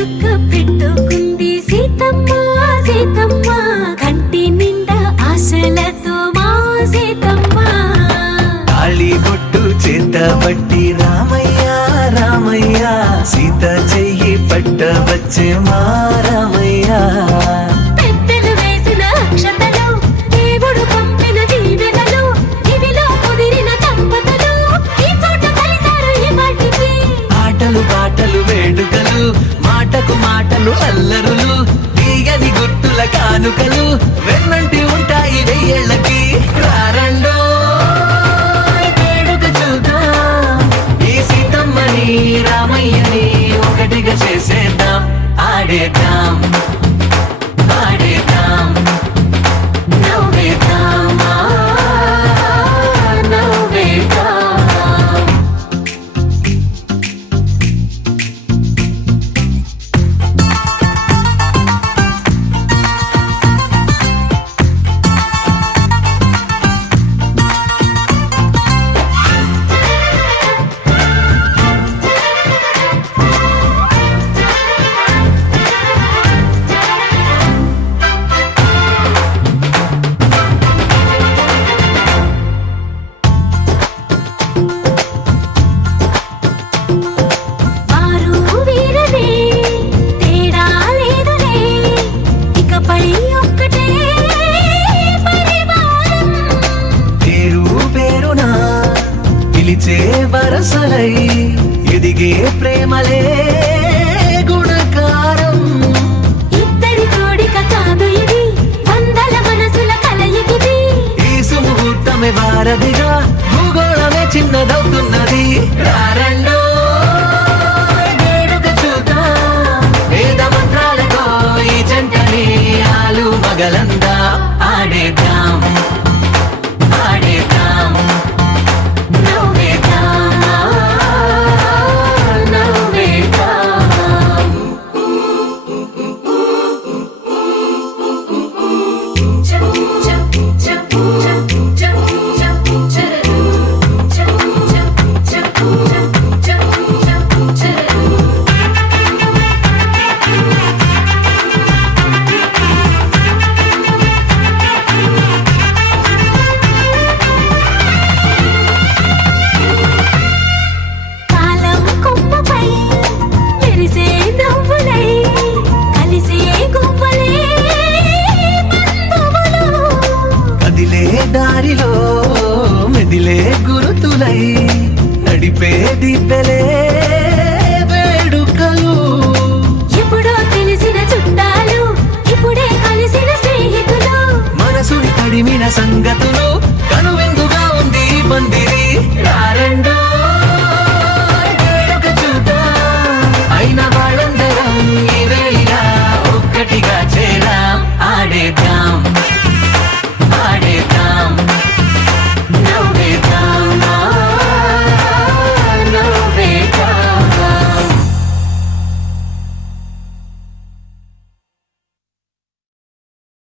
చుక్క పెట్టుకుంది సీతమ్మ సీతమ్మ కంటి నిండా ఆశలతో మా సీతమ్మ తాళి బొట్టు చేత బట్టి రామయ్య రామయ్య సీత చెయ్యి పట్ట వచ్చే మా రామయ్య పెద్దలు వేసిన అక్షతలు దేవుడు పంపిన దీవెనలు ఇవిలో కుదిరిన దంపతులు ఈ చోట కలిసారు ఈ పాటికి ఆటలు పాటలు వేడుకలు మాటకు మాటలు అల్లరులు తీయని గుర్తుల కానుకలు వెన్నంటి ఉంటాయి వెయ్యేళ్ళకి రారండో వేడుక చూద్దాం ఈ సీతమ్మని రామయ్యని ఒకటిగా చేసేద్దాం ఆడేద్దాం